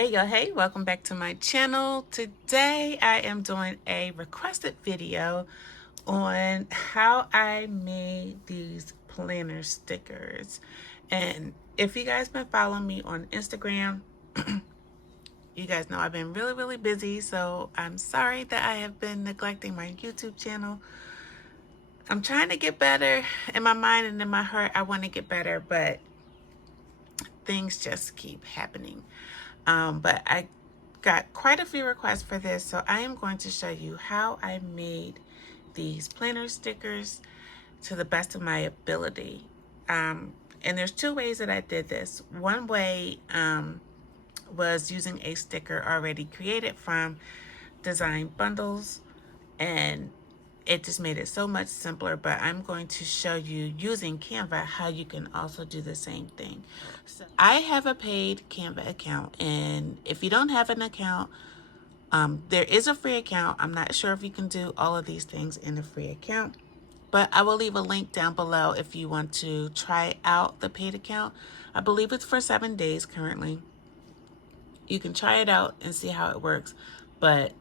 Hey, welcome back to my channel. Today I am doing a requested video on how I made these planner stickers. And if you guys been following me on Instagram, you guys know I've been really busy, so I'm sorry that I have been neglecting my YouTube channel. I'm trying to get better. In my mind and in my heart, I want to get better, but things just keep happening. But I got quite a few requests for this, so I am going to show you how I made these planner stickers to the best of my ability. And there's two ways that I did this. One way was using a sticker already created from Design Bundles, and it just made it so much simpler. But I'm going to show you using Canva how you can also do the same thing. So I have a paid Canva account, and if you don't have an account, there is a free account. I'm not sure if you can do all of these things in a free account, but I will leave a link down below if you want to try out the paid account. I believe it's for 7 days currently. You can try it out and see how it works, but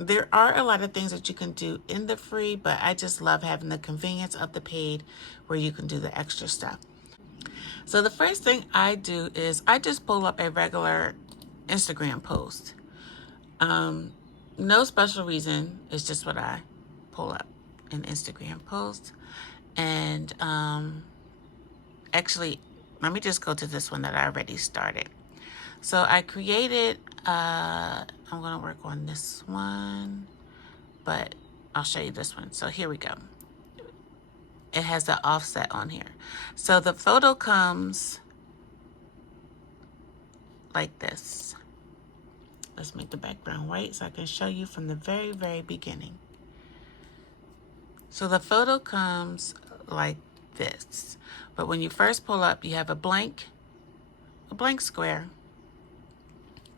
there are a lot of things that you can do in the free, but I just love having the convenience of the paid where you can do the extra stuff. So the first thing I do is I just pull up a regular Instagram post. No special reason. It's just what I pull up, an Instagram post. And actually, let me just go to this one that I already started. So I created, I'm going to work on this one, but I'll show you this one. So here we go. It has the offset on here. So the photo comes like this. Let's make the background white so I can show you from the very beginning. So the photo comes like this. But when you first pull up, you have a blank square.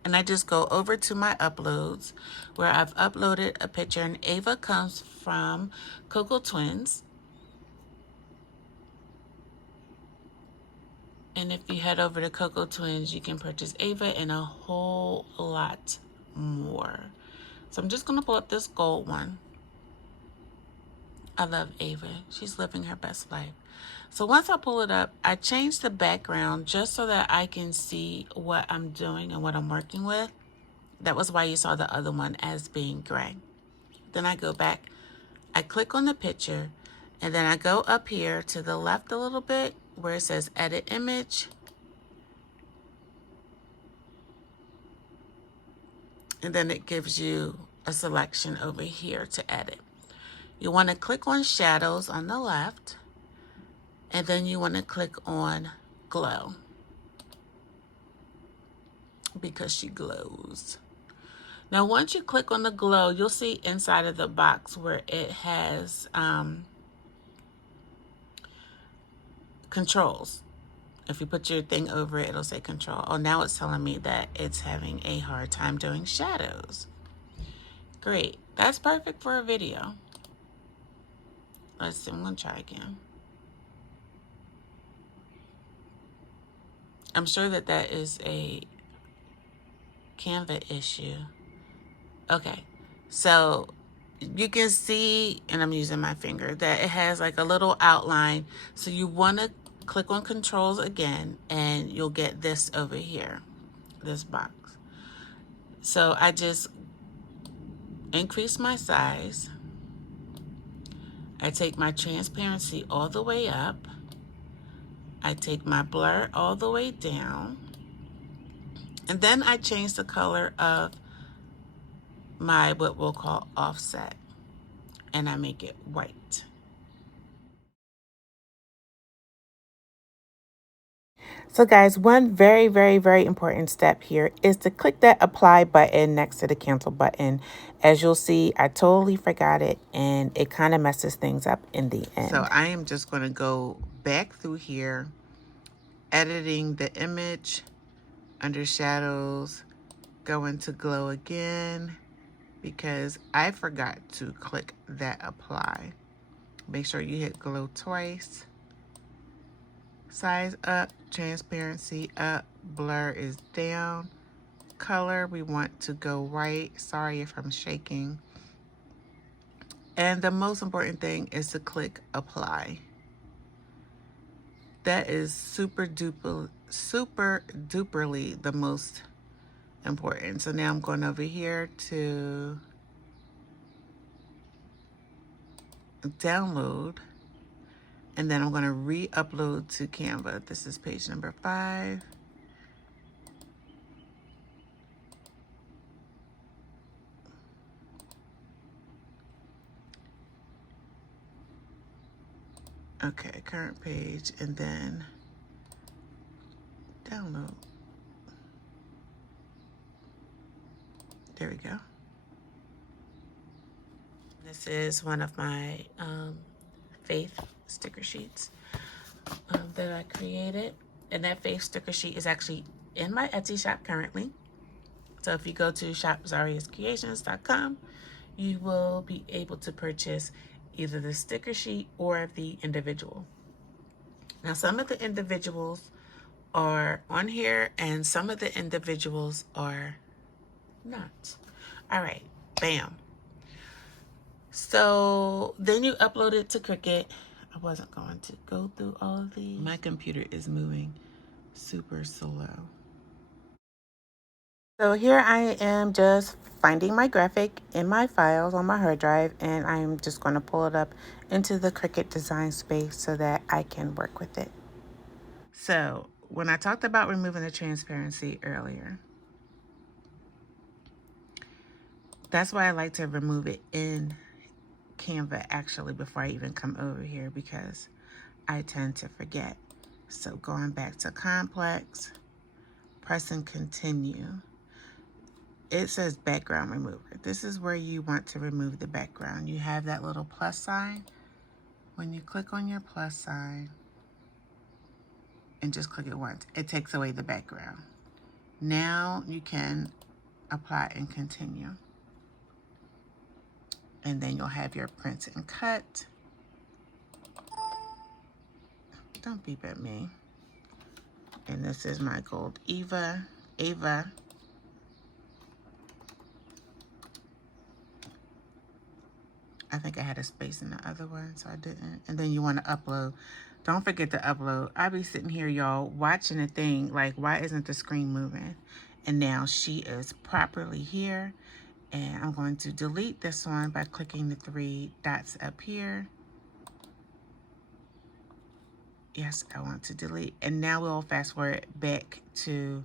And I just go over to my uploads where I've uploaded a picture, and Ava comes from Cocoa Twins. And if you head over to Cocoa Twins, you can purchase Ava and a whole lot more. So I'm just gonna pull up this gold one. I love Ava. She's living her best life. So once I pull it up, I change the background just so that I can see what I'm doing and what I'm working with. That was why you saw the other one as being gray. Then I go back, I click on the picture, and then I go up here to the left a little bit where it says edit image. And then it gives you a selection over here to edit. You want to click on shadows on the left, and then you want to click on glow because she glows. Now, once you click on the glow, you'll see inside of the box where it has controls. If you put your thing over it, it'll say control. Oh, now it's telling me that it's having a hard time doing shadows. Great. That's perfect for a video. Let's see. I'm going to try again. I'm sure that that is a Canva issue. Okay. So you can see, and I'm using my finger, that it has like a little outline. So you want to click on controls again, and you'll get this over here, this box. So I just increase my size. I take my transparency all the way up. I take my blur all the way down. And then I change the color of my, what we'll call offset, and I make it white. So guys, one very important step here is to click that apply button next to the cancel button. As you'll see, I totally forgot it, and it kind of messes things up in the end. So I am just going to go back through here, editing the image under shadows, go into glow again, because I forgot to click that apply. Make sure you hit glow twice. Size up, transparency up, blur is down. color we want to go right. Sorry if I'm shaking. And the most important thing is to click apply. That is super duperly the most important. So now I'm going over here to download, and then I'm going to re-upload to Canva. This is page number 5. Okay, current page, and then download. There we go. This is one of my faith sticker sheets that I created. And that faith sticker sheet is actually in my Etsy shop currently. So if you go to shopzariahscreations.com, you will be able to purchase either the sticker sheet or the individual. Now, some of the individuals are on here and some of the individuals are not. All right, bam. So then you upload it to Cricut. I wasn't going to go through all of these. My computer is moving super slow. So here I am just finding my graphic in my files on my hard drive, and I'm just going to pull it up into the Cricut design space so that I can work with it. So when I talked about removing the transparency earlier, that's why I like to remove it in Canva actually before I even come over here, because I tend to forget. So going back to complex, pressing continue. It says background remover. This is where you want to remove the background. You have that little plus sign. When you click on your plus sign and just click it once, it takes away the background. Now you can apply and continue. And then you'll have your print and cut. Don't beep at me. And this is my gold Ava. I think I had a space in the other one, so I didn't. And then you want to upload. Don't forget to upload. I be sitting here, y'all, watching the thing, like, why isn't the screen moving? And now she is properly here. And I'm going to delete this one by clicking the 3 dots up here. Yes, I want to delete. And now we'll fast forward back to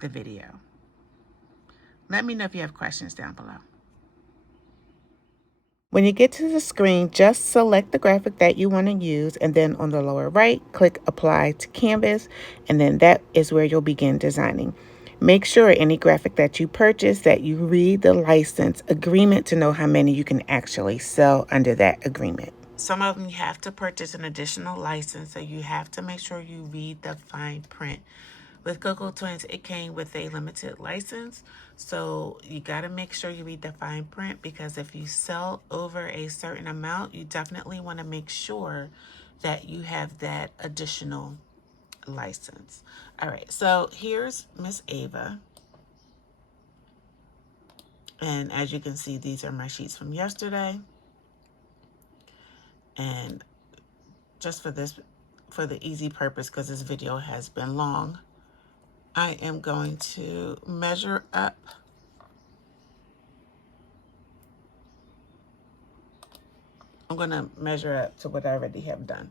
the video. Let me know if you have questions down below. When you get to the screen, just select the graphic that you want to use, and then on the lower right, click Apply to Canvas, and then that is where you'll begin designing. Make sure any graphic that you purchase that you read the license agreement to know how many you can actually sell under that agreement. Some of them you have to purchase an additional license, so you have to make sure you read the fine print. With Cocoa Twins, it came with a limited license, so you got to make sure you read the fine print, because if you sell over a certain amount, you definitely want to make sure that you have that additional license. All right, so here's Miss Ava. And as you can see, these are my sheets from yesterday. And just for the easy purpose, because this video has been long, I am going to measure up. I'm going to measure up to what I already have done,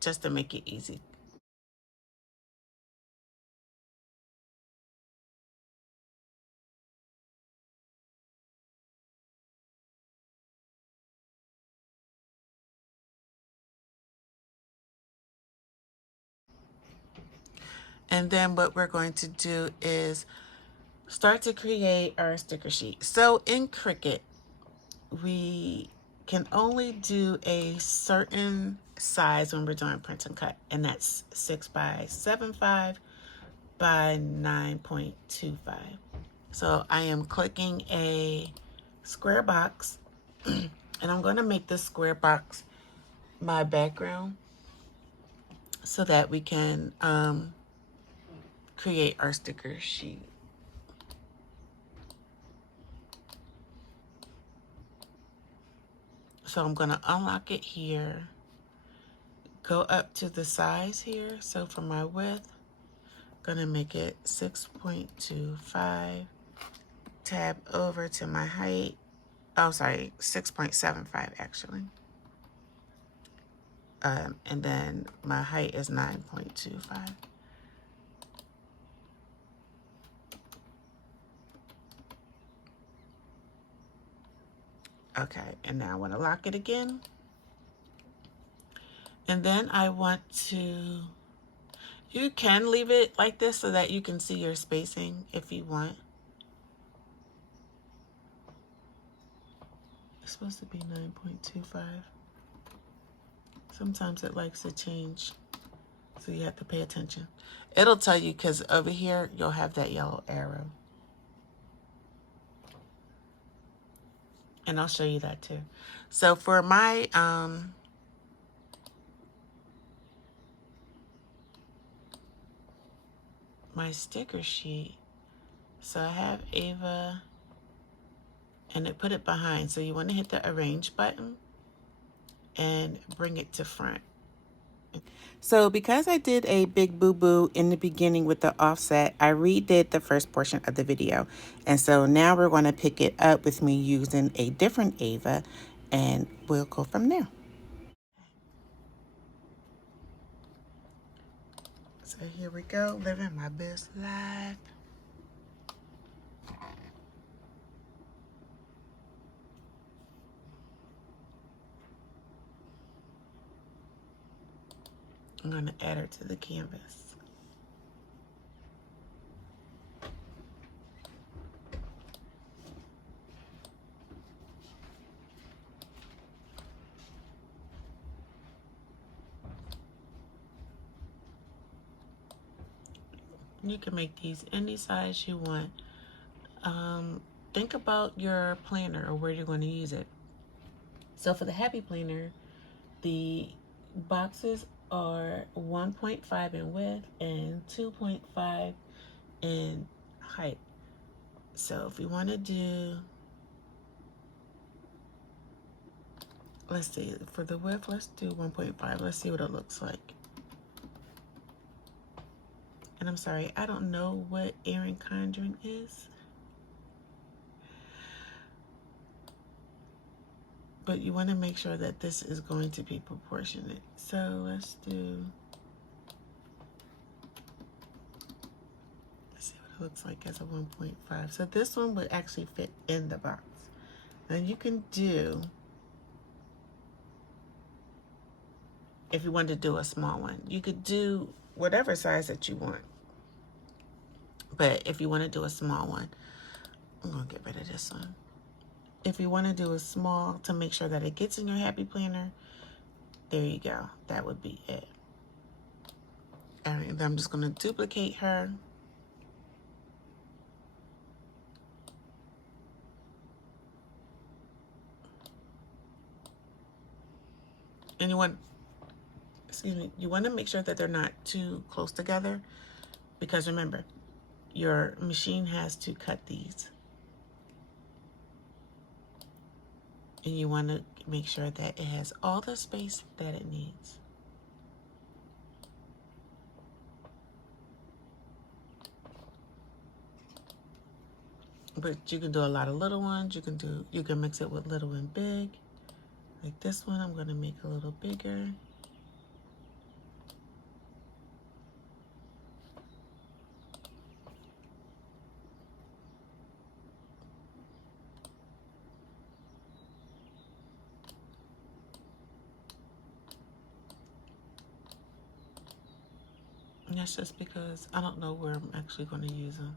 just to make it easy. And then what we're going to do is start to create our sticker sheet. So in Cricut, we can only do a certain size when we're doing print and cut, and that's 6 by 7.5 by 9.25. So I am clicking a square box, and I'm going to make this square box my background so that we can create our sticker sheet. So I'm going to unlock it here, go up to the size here. So for my width, I'm going to make it 6.25, tab over to my height. Oh, sorry, 6.75 actually. And then my height is 9.25. Okay, and now I want to lock it again. And then I want to, you can leave it like this so that you can see your spacing if you want. It's supposed to be 9.25. Sometimes it likes to change, so you have to pay attention. It'll tell you because over here you'll have that yellow arrow. And I'll show you that too. So for my my sticker sheet, so I have Ava and it put it behind. So you want to hit the arrange button and bring it to front. So because I did a big boo-boo in the beginning with the offset, I redid the first portion of the video. And so now we're going to pick it up with me using a different Ava, and we'll go from there. So here we go, living my best life. I'm going to add her to the canvas. You can make these any size you want. Think about your planner or where you're going to use it. So for the Happy Planner, the boxes are 1.5 in width and 2.5 in height. So if you want to do, let's see, for the width, let's do 1.5. Let's see what it looks like. And I'm sorry, I don't know what Erin Condren is. But you want to make sure that this is going to be proportionate. So let's do, let's see what it looks like as a 1.5. So this one would actually fit in the box. Now you can do, if you wanted to do a small one, you could do whatever size that you want. But if you want to do a small one, I'm going to get rid of this one. If you want to do a small to make sure that it gets in your Happy Planner, there you go. That would be it. All right, then I'm just going to duplicate her. And you want, excuse me, you want to make sure that they're not too close together, because remember, your machine has to cut these. And you want to make sure that it has all the space that it needs. But you can do a lot of little ones. You can mix it with little and big. Like this one, I'm going to make a little bigger. And that's just because I don't know where I'm actually going to use them.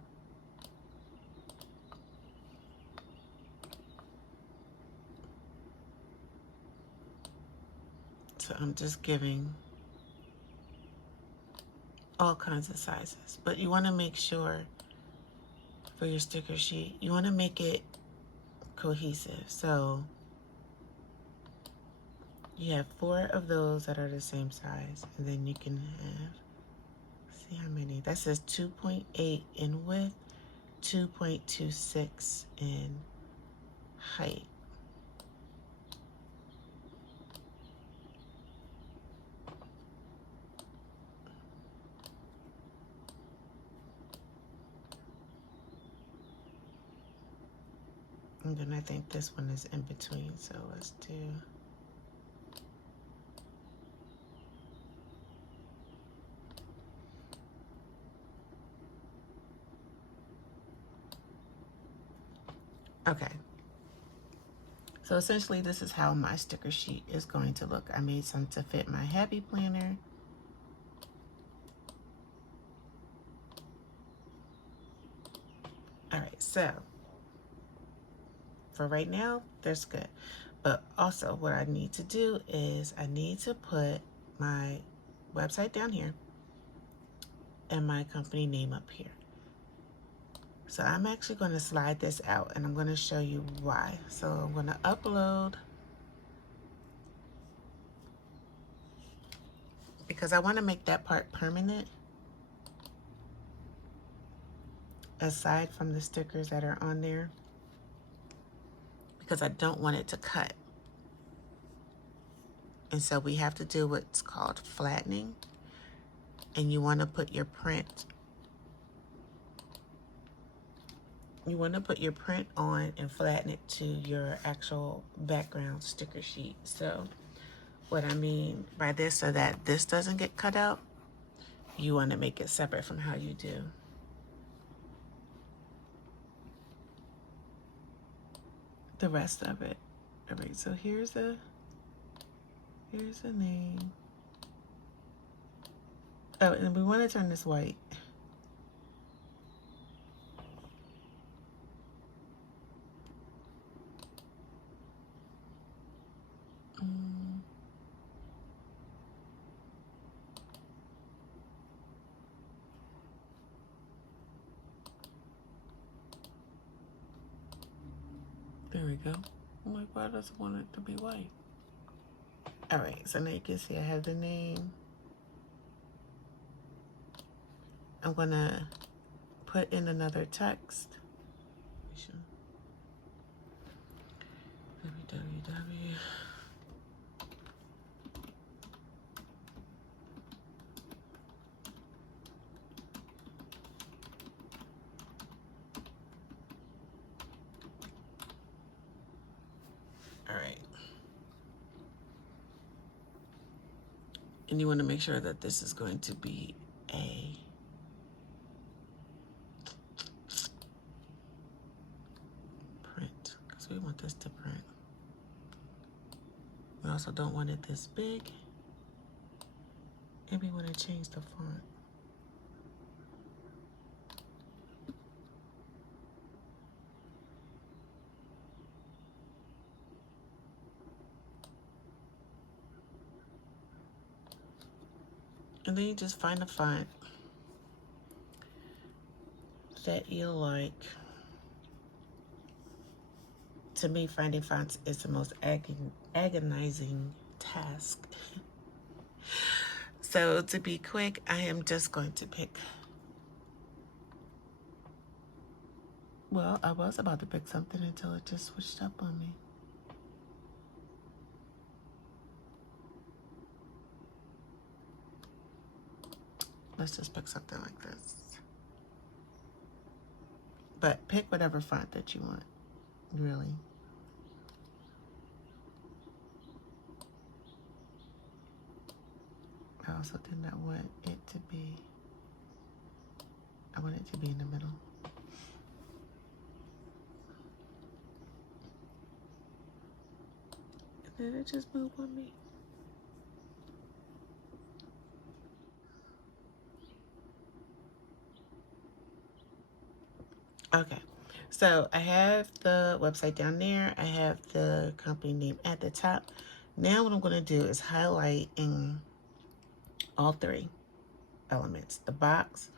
So I'm just giving all kinds of sizes. But you want to make sure for your sticker sheet, you want to make it cohesive. So you have 4 of those that are the same size, and then you can have, see how many, that says 2.8 in width, 2.26 in height. And then I think this one is in between, so let's do... Okay. So essentially this is how my sticker sheet is going to look. I made some to fit my happy planner. All right, so for right now, that's good. But also what I need to do is I need to put my website down here and my company name up here. So I'm actually going to slide this out and I'm going to show you why. So I'm going to upload, because I want to make that part permanent aside from the stickers that are on there, because I don't want it to cut. And so we have to do what's called flattening, and you want to put your print on and flatten it to your actual background sticker sheet. So what I mean by this, so that this doesn't get cut out, you want to make it separate from how you do the rest of it. All right, so here's the name. Oh, and we want to turn this white. There we go. I'm like, why does it want it to be white? All right, so now you can see I have the name. I'm gonna put in another text. www. All right. And you want to make sure that this is going to be a print, because we want this to print. We also don't want it this big, and we want to change the font. And then you just find a font that you like. To me, finding fonts is the most agonizing task. So to be quick, I am just going to pick... Well, I was about to pick something until it just switched up on me. Let's just pick something like this. But pick whatever font that you want, really. I also did not want it to be... I want it to be in the middle. And then it just moved on me. Okay, so I have the website down there. I have the company name at the top. Now what I'm going to do is highlight in all three elements, the box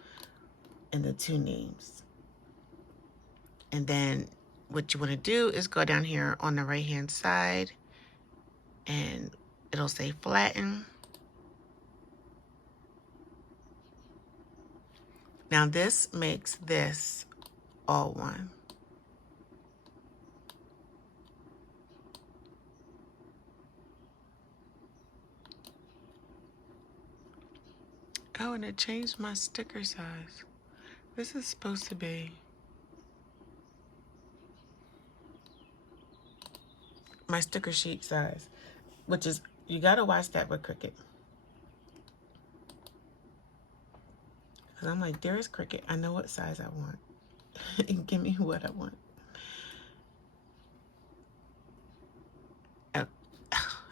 and the two names. And then what you want to do is go down here on the right hand side and it'll say flatten. Now this makes this all one. Oh, and it changed my sticker size. This is supposed to be... my sticker sheet size, which is, you gotta watch that with Cricut. Because I'm like, there is Cricut. I know what size I want. Give me what I want. Oh,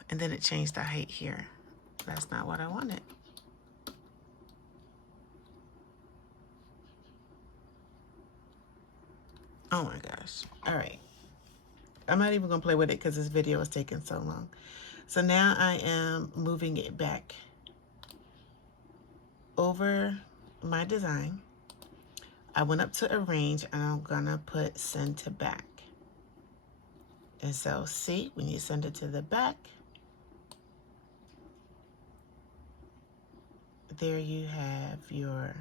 and then it changed the height here. That's not what I wanted. Oh my gosh. All right. I'm not even going to play with it because this video is taking so long. So now I am moving it back over my design. I went up to arrange and I'm going to put send to back. And so see, when you send it to the back, there you have your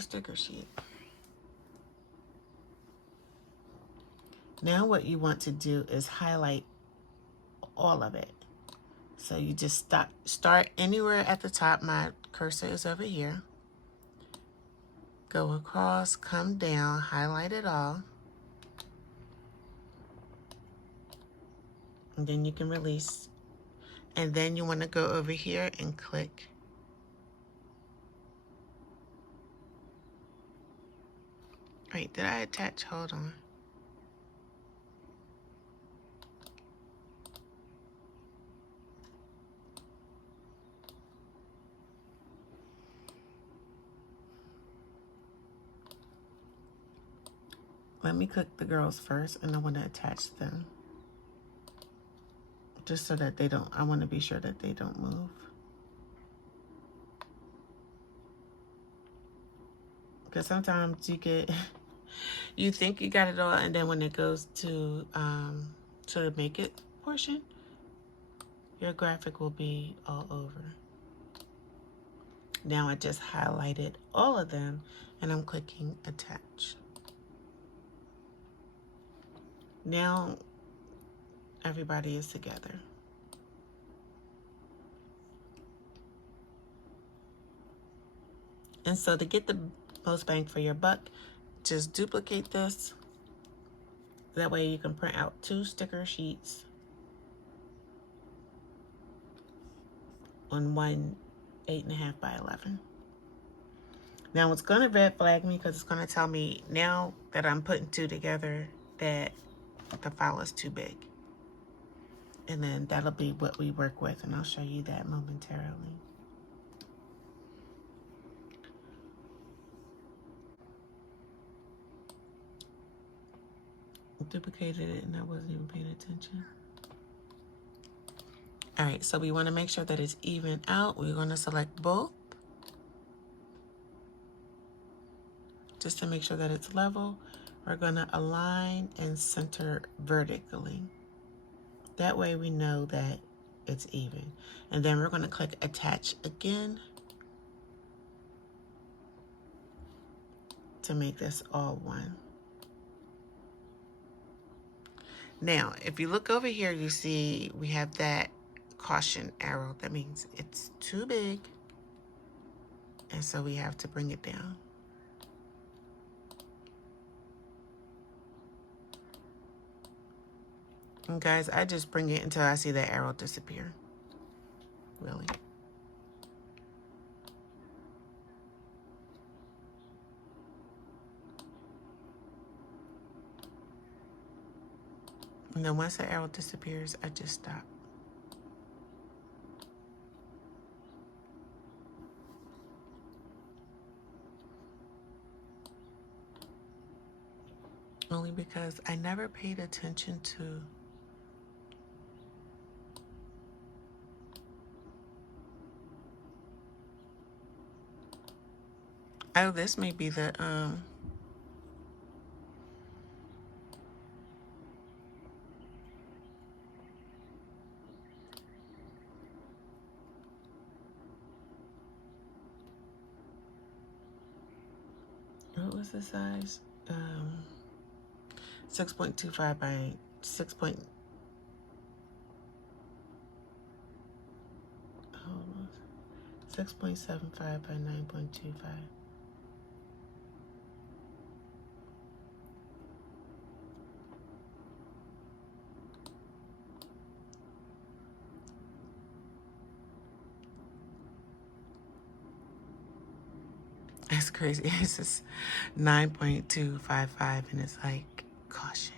sticker sheet. Now what you want to do is highlight all of it. So you just start anywhere at the top. My cursor is over here. Go across, come down, highlight it all. And then you can release. And then you want to go over here and click. Wait, did I attach? Hold on. Let me click the girls first, and I want to attach them. Just so that they don't, I want to be sure that they don't move. Because sometimes you get, you think you got it all, and then when it goes to the make it portion, your graphic will be all over. Now I just highlighted all of them, and I'm clicking attach. Now everybody is together. And so to get the most bang for your buck, just duplicate this. That way you can print out 2 sticker sheets on one 8.5 by 11. Now it's gonna red flag me because it's gonna tell me now that I'm putting 2 together that the file is too big. And then that'll be what we work with, and I'll show you that momentarily. Duplicated it and I wasn't even paying attention. All right, so we want to make sure that it's even out. We're going to select both just to make sure that it's level. We're going to align and center vertically. That way we know that it's even. And then we're going to click attach again to make this all one. Now, if you look over here, you see we have that caution arrow. That means it's too big. And so we have to bring it down. And guys, I just bring it until I see that arrow disappear. Really. And then once the arrow disappears, I just stop. Only because I never paid attention to oh, this may be the what was the size? 6.25 by 6. Hold on. 6.75 by 9.25. That's crazy. It's just 9.255 and it's like, caution.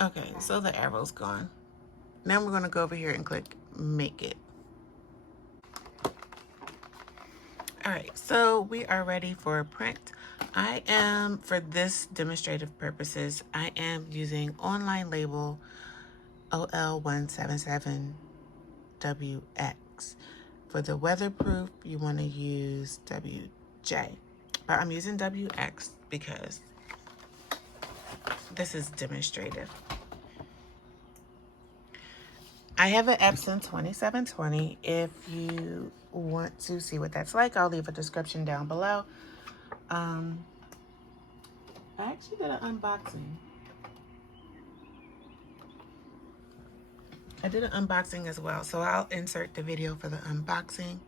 Okay, so the arrow's gone. Now we're gonna go over here and click make it. All right, so we are ready for print. I am, for this demonstrative purposes, I am using online label OL177WX. For the weatherproof, you want to use WJ. But I'm using WX because this is demonstrative. I have an Epson 2720. If you want to see what that's like, I'll leave a description down below. I actually did an unboxing. I did an unboxing as well, so I'll insert the video for the unboxing.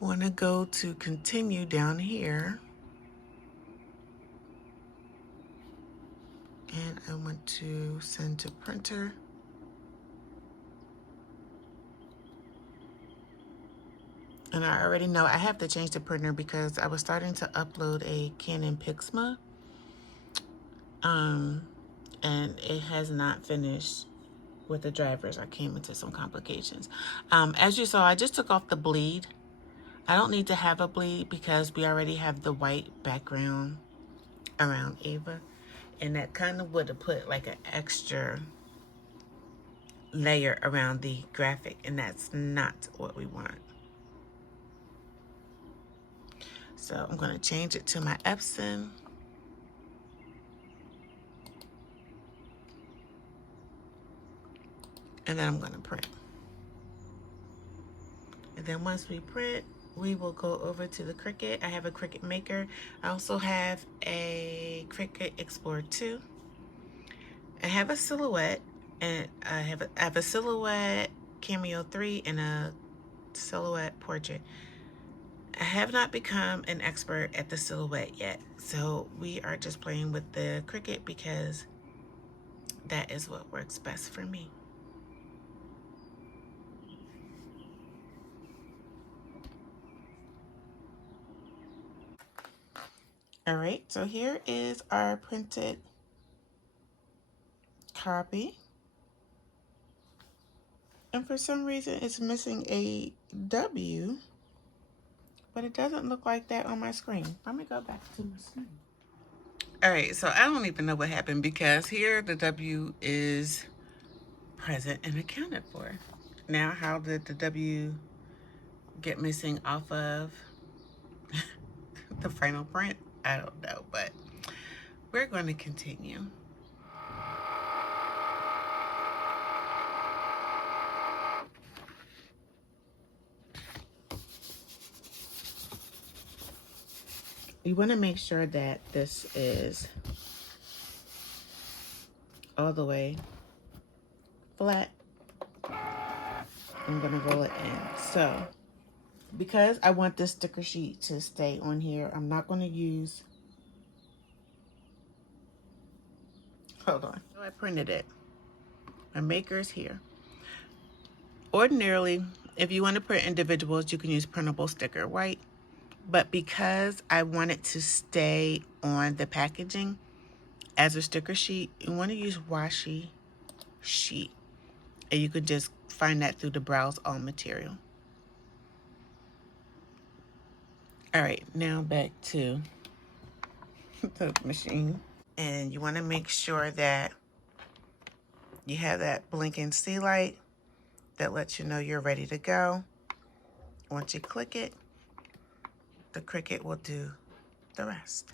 I want to go to continue down here. And I want to send to printer. And I already know I have to change the printer because I was starting to upload a Canon Pixma. And it has not finished with the drivers. I came into some complications. As you saw, I just took off the bleed. I don't need to have a bleed because we already have the white background around Ava. And that kind of would have put like an extra layer around the graphic, and that's not what we want. So I'm going to change it to my Epson. And then I'm going to print. And then once we print, we will go over to the Cricut. I have a Cricut Maker. I also have a Cricut Explorer 2. I have a Silhouette, and I have a Silhouette Cameo 3 and a Silhouette Portrait. I have not become an expert at the Silhouette yet, so we are just playing with the Cricut because that is what works best for me. All right, so here is our printed copy. And for some reason, it's missing a W, but it doesn't look like that on my screen. Let me go back to my screen. All right, so I don't even know what happened because here the W is present and accounted for. Now, how did the W get missing off of the final print? I don't know, but we're going to continue. You want to make sure that this is all the way flat. I'm going to roll it in. So, because I want this sticker sheet to stay on here, I'm not going to use... Hold on. So I printed it. My maker's here. Ordinarily, if you want to print individuals, you can use printable sticker white. But because I want it to stay on the packaging as a sticker sheet, you want to use washi sheet. And you could just find that through the Browse All material. All right, now back to the machine. And you want to make sure that you have that blinking sea light that lets you know you're ready to go. Once you click it, the Cricut will do the rest.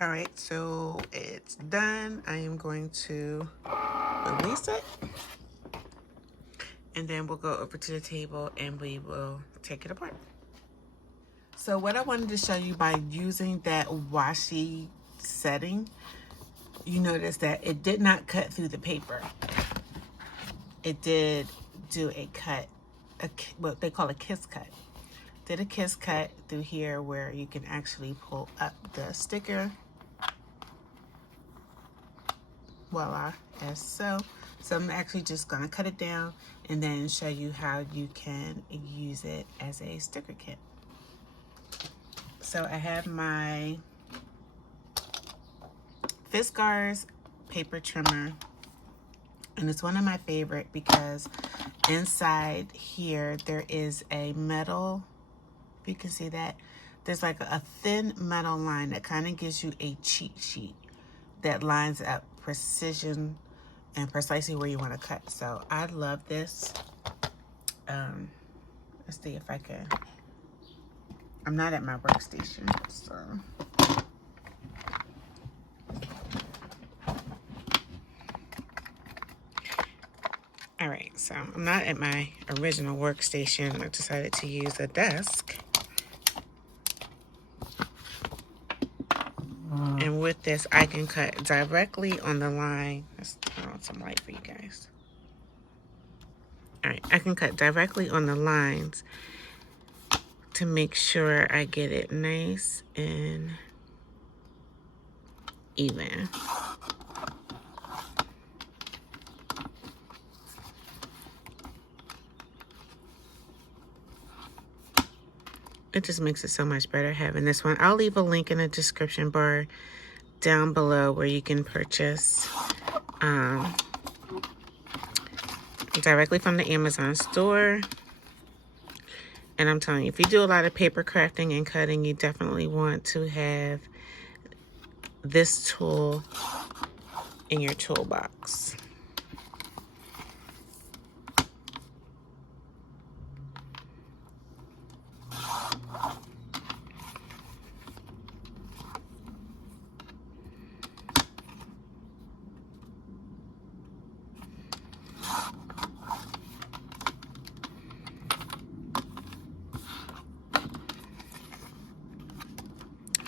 All right, so it's done. I am going to release it. and then we'll go over to the table and we will take it apart. So what I wanted to show you by using that washi setting, you notice that it did not cut through the paper. It did do a cut, what they call a kiss cut. Did a kiss cut through here where you can actually pull up the sticker. Voila, as so. So I'm actually just gonna cut it down and then show you how you can use it as a sticker kit. So I have my Fiskars paper trimmer, and it's one of my favorite because inside here there is a metal, if you can see that, there's like a thin metal line that kind of gives you a cheat sheet that lines up precision and precisely where you want to cut. So I love this. Let's see if I can. I'm not at my workstation, so. All right, so I'm not at my original workstation. I decided to use a desk. And with this, I can cut directly on the line. Let's turn on some light for you guys. All right, I can cut directly on the lines to make sure I get it nice and even. It just makes it so much better having this one. I'll leave a link in the description bar down below where you can purchase directly from the Amazon store. And I'm telling you, if you do a lot of paper crafting and cutting, you definitely want to have this tool in your toolbox.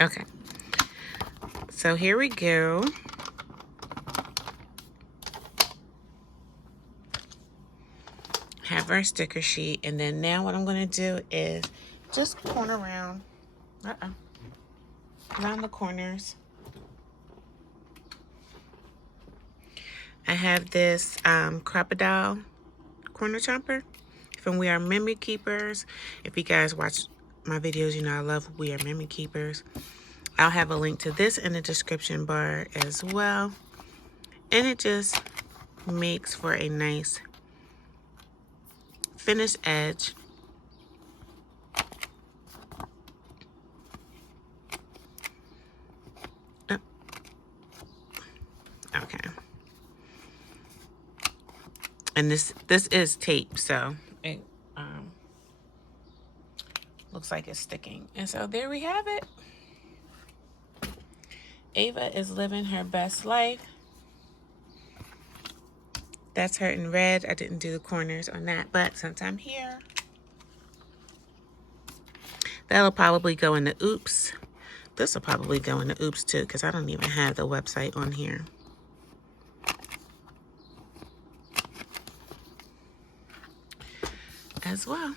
Okay, so here we go. Have our sticker sheet, and then now what I'm going to do is just corner around, around the corners. I have this crocodile corner chomper from We Are Memory Keepers. If you guys watch my videos, you know I love We Are Memory Keepers. I'll have a link to this in the description bar as well. And it just makes for a nice finished edge. Oh. Okay. And this is tape, so it looks like it's sticking. And so there we have it. Ava is living her best life. That's her in red. I didn't do the corners on that, but since I'm here, that'll probably go in the oops. This will probably go in the oops too, because I don't even have the website on here. As well.